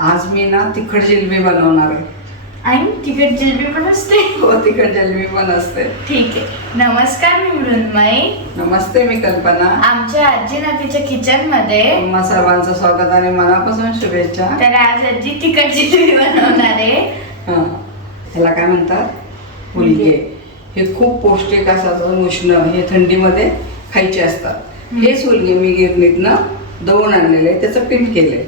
आज मी ना तिखट जिलेबी बनवणार आहे. आणि तिखट जिलेबी पण असते? हो, तिखट जिलेबी पण असते. ठीक आहे. नमस्कार, मी मृण्मयी. नमस्ते, मी कल्पना. आमच्या आजी नातीच्या किचन मध्ये तुम्हा सर्वांचं स्वागत आणि मनापासून शुभेच्छा. तर आज आजी तिखट जिलेबी बनवणार आहे. ह्याला काय म्हणतात? हुलगे. हे खूप पौष्टिक असतात, उष्ण, हे थंडीमध्ये खायचे असतात. हेच हुलगे मी गिरणीतनं दळून आणलेले, त्याचं पीठ केलंय.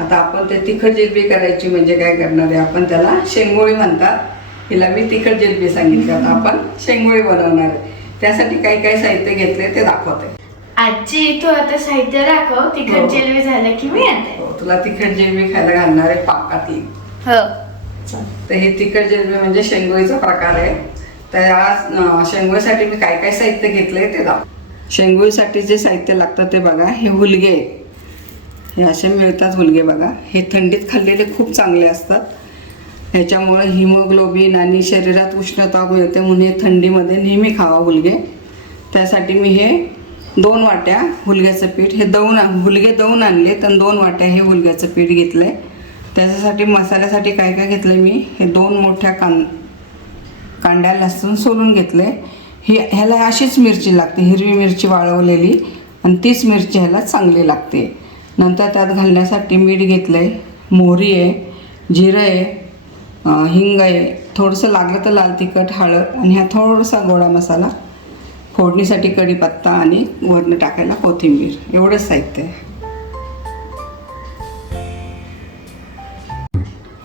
आता आपण ते तिखट जिलेबी करायची म्हणजे काय करणार आहे, आपण त्याला शेंगोळी म्हणतात. हिला मी तिखट जिलेबी सांगितली, आता आपण शेंगोळी बनवणार आहे. त्यासाठी काय काय साहित्य घेतले ते दाखवते. आजी तू आता साहित्य दाखव. तिखट जिलेबी झालं की मी येते. तुला तिखट जिलेबी खायला घालणार आहे पाकातली. हो. तर हे तिखट जिलेबी म्हणजे शेंगोळीचा प्रकार आहे. तर आज शेंगोळीसाठी मी काय काय साहित्य घेतलंय ते दाखव. शेंगोळीसाठी जे साहित्य लागतं ते बघा, हे हुलगे. हे असे मिळतात हुलगे बघा. हे थंडीत खाल्लेले खूप चांगले असतात. ह्याच्यामुळे हिमोग्लोबिन आणि शरीरात उष्णता मिळते, म्हणून हे थंडीमध्ये नेहमी खावा हुलगे. त्यासाठी मी हे 2 वाट्या हुलग्याचं पीठ, हे हुलगे दळून आणले, तर 2 वाट्या हे हुलग्याचं पीठ घेतलंय. त्याच्यासाठी मसाल्यासाठी काय काय घेतलं मी, हे 2 मोठ्या कांड्या लसूण सोलून घेतले. ह्याला अशीच मिरची लागते, हिरवी मिरची वाळवलेली, आणि तीच मिरची ह्याला चांगली लागते. नंतर त्यात घालण्यासाठी मीठ घेतलं आहे, मोहरी आहे, जिरं आहे, हिंग आहे, थोडंसं लागलं तर लाल तिखट, हळद, आणि हा थोडासा गोडा मसाला, फोडणीसाठी कढीपत्ता आणि वरनं टाकायला कोथिंबीर. एवढंच साहित्य आहे.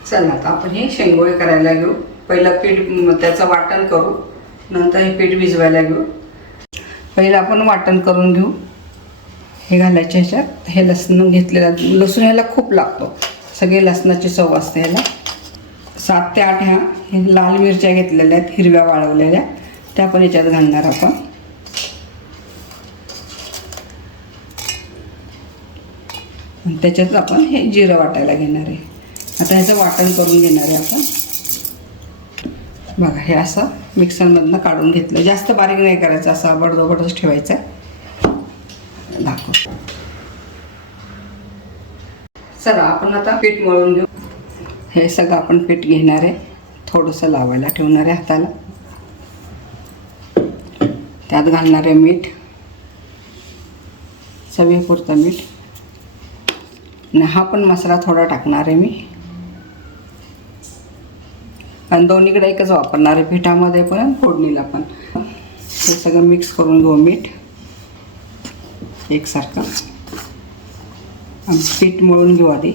चला आता आपण हे शेंगोळे करायला घेऊ. पहिलं पीठ त्याचं वाटण करू, नंतर हे पीठ भिजवायला घेऊ. पहिलं आपण वाटण करून घेऊ. हे घालायचे ह्याच्यात. हे लसूण घेतलेलं, लसूण ह्याला खूप लागतो, सगळे लसणाची चव असते ह्याला. 7 ते 8 ह्या हे लाल मिरच्या घेतलेल्या आहेत, हिरव्या वाळवलेल्या, त्या पण ह्याच्यात घालणार आपण. आणि त्याच्यात आपण हे जिरं वाटायला घेणार आहे. आता ह्याचं वाटण करून घेणार आहे आपण. बघा, हे असं मिक्सरमधनं काढून घेतलं. जास्त बारीक नाही करायचं, असं आबडधोबडच ठेवायचं आहे. दाखव. चला आपण आता पीठ मळून घेऊ. हे सगळं आपण पीठ घेणार आहे, थोडंसं लावायला ठेवणार आहे हाताला. त्यात घालणार आहे मीठ, चवीपुरतं मीठ, आणि हा पण मसाला थोडा टाकणार आहे मी. आणि दोन्हीकडे एकच वापरणार आहे, पिठामध्ये पण फोडणीला पण. हे सगळं मिक्स करून घेऊ मीठ एकसारखं. पीठ मळून घेऊ आधी.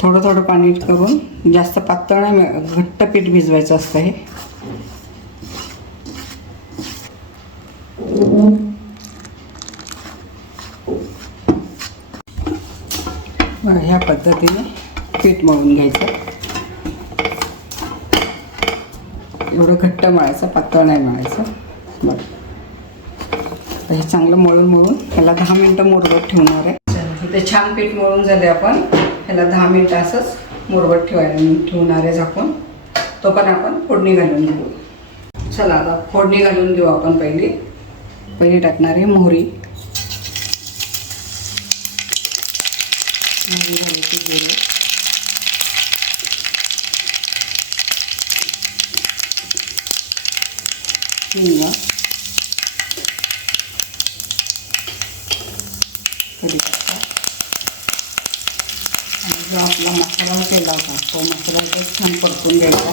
थोडं थोडं पाणी करून, जास्त पातळ नाही, घट्ट पीठ भिजवायचं असतं हे. ह्या पद्धतीने पीठ मळून घ्यायचं. एवढं घट्ट मळायचं, पातळ नाही मळायचं. बरं, हे चांगलं मळून ह्याला 10 मिनटं मुरवत ठेवणार आहे. इथे छान पीठ मळून झाले. आपण ह्याला 10 मिनटं असंच मुरवत ठेवणार आहे झाकून. तो पण आपण फोडणी घालून घेऊ. चला आता फोडणी घालून घेऊ आपण. पहिली टाकणार आहे मोहरी. घालायची जिरे, हिंग, कढीपत्ता, आणि जो आपला मसाला केला होता तो मसाला छान परतून घ्यायचा.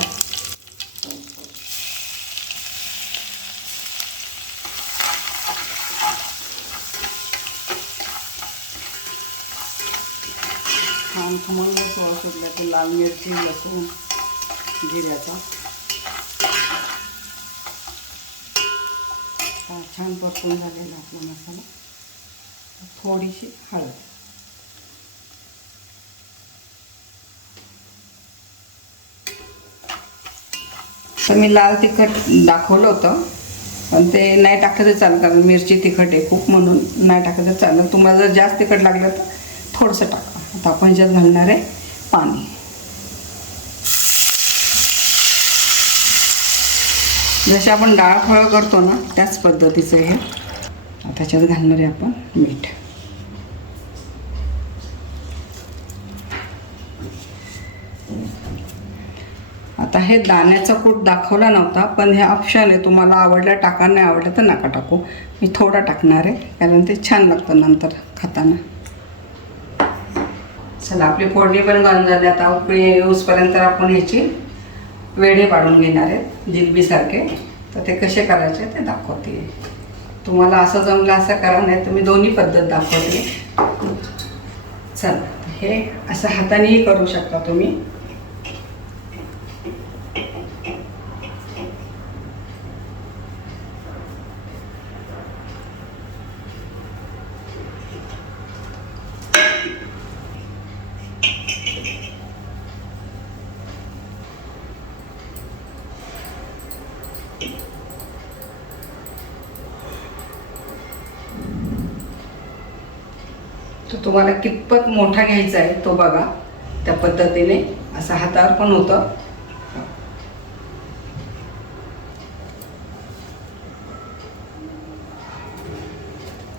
छान खमंग सुवास सुटला ते लाल मिरची, लसूण, जिऱ्याचा. छान परतून झालेला आपला मसाला. थोडीशी हळद. तर मी लाल तिखट दाखवलं होतं, पण ते नाही टाकलं तर चालेल, कारण मिरची तिखट आहे खूप, म्हणून नाही टाकलं तर चालेल. तुम्हाला जर जास्त तिखट लागलं तर थोडंसं टाका. आता आपण ह्याच्यात घालणार आहे पाणी. जसे आपण डाळ फळं करतो ना, त्याच पद्धतीचं हे. त्याच्यात घालणार आहे आपण मीठ. आता हे दाण्याचा कूट दाखवला नव्हता, पण हे ऑप्शन आहे, तुम्हाला आवडलं टाका, नाही आवडलं तर नका टाकू. मी थोडं टाकणार आहे कारण ते छान लागतं नंतर खाताना. चला आपली फोडणी पण घालून झाली. आता उकळी येऊसपर्यंत आपण ह्याची वेढे पाडून घेणार आहेत जिलबीसारखे. तर ते कसे करायचे ते दाखवते. तुम्हाला असं जमलं असं करा, नाही तर मी दोन्ही पद्धत दाखवते. चला हे असं हातानेही करू शकता तुम्ही. तो तुम्हाला कितपत मोठा घ्यायचा आहे तो बघा. त्या पद्धतीने असं हातावर पण होतं.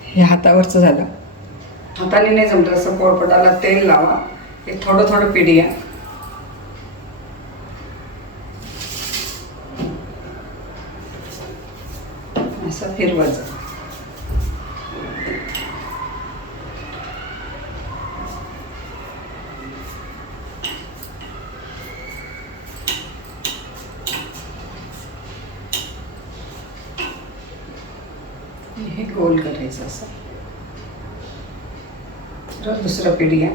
हे हातावरचं झालं. हाताने नाही जमलं असं पोळपाटाला तेल लावा. हे थोडं थोडं पीठ घ्या. असं फिरवायचं. हे गोल करायचं असं. तर दुसरं पीठ घ्या.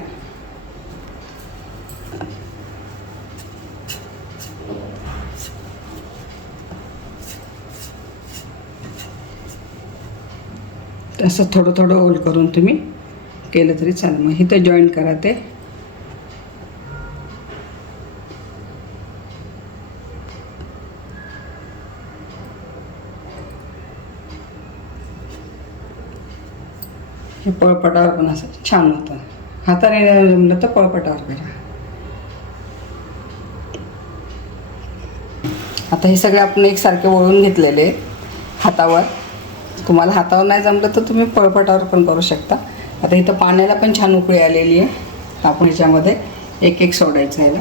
असं थोडं थोडं ओल करून तुम्ही केलं तरी चालेल. मग इथं जॉईन करा ते. हे पळपटावर पण असं छान होतं. हाताने जमलं तर पळपटावर करा. आता हे सगळे आपण एकसारखे वळून घेतलेले हातावर. तुम्हाला हातावर नाही जमलं तर तुम्ही पळपटावर पण करू शकता. आता इथं पाण्याला पण छान उकळी आलेली आहे. आपण ह्याच्यामध्ये एक एक सोडायचं ह्याला.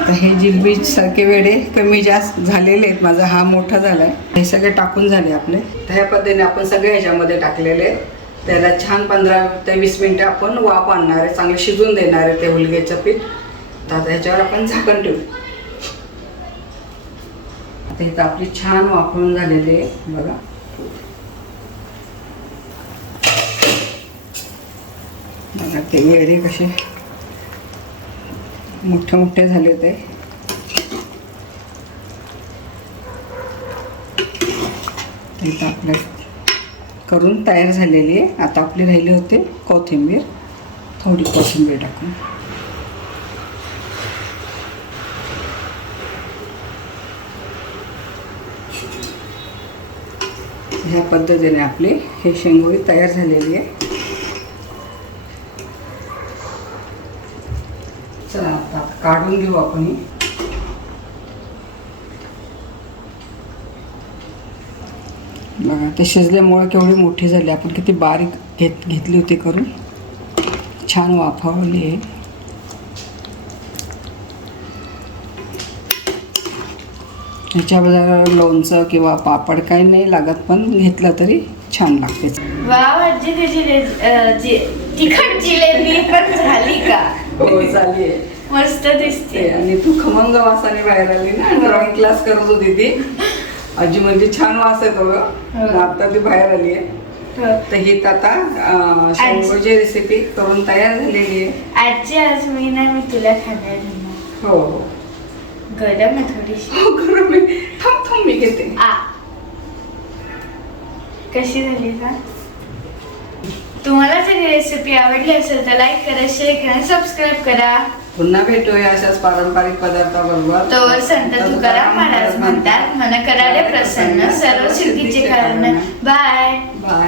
आता हे जिलबी सारखे वेडे कमी जास्त झालेले आहेत. माझा हा मोठा झाला आहे. हे सगळे टाकून झाले आपले. तर ह्या पद्धतीने आपण सगळे ह्याच्यामध्ये टाकलेले आहेत. त्याला छान 15 ते 20 मिनटं आपण वाफ आणणार आहे. चांगलं शिजून देणार आहे ते हुलग्याचं पीठ. तर आता ह्याच्यावर आपण झाकण ठेवू. आता इथं आपली छान वाफळून झालेली आहे बघा. बघा ते वेडे कसे मोठे मोठे झाले ते. इथं आपलं करून तयार झालेली आहे. आता आपली राहिली होते कोथिंबीर. थोडी कोथिंबीर टाकून ह्या पद्धतीने आपली हे शेंगोळी तयार झालेली आहे. चला आता काढून घेऊ आपण. बघा ते शिजल्यामुळे केवढी मोठी झाली. आपण किती बारीक घेतली होती करून. छान वाफावली आहे. ह्याच्याबरोबर लोणचं किंवा पापड काही नाही लागत, पण घेतलं तरी छान लागते. वाव आजी तुझी तिखट जिलेबी पण झाली का? हो झाली आहे. मस्त दिसते. आणि तू खमंग वासाने बाहेर आली ना. ड्रॉइंग क्लास करत होती ती आजी. म्हणजे छान वास येतो ग. आता ती बाहेर आली आहे. तर ही आता शेंगोळीची रेसिपी करून तयार झालेली आहे. आजी आज मी तुला खाणार. हो हो गरम आहे थोडीशी. हो गरम आहे. थांब मी घेते. कशी झाली का? तुम्हाला जर रेसिपी आवडली असेल तर लाईक करा, शेअर करा, सबस्क्राईब करा. पुन्हा भेटूया अशाच पारंपरिक पदार्थाबरोबर. तोवर संत तुकाराम महाराज म्हणतात, मन करारे प्रसन्न सर्व सिद्धीचे कारण. Bye bye.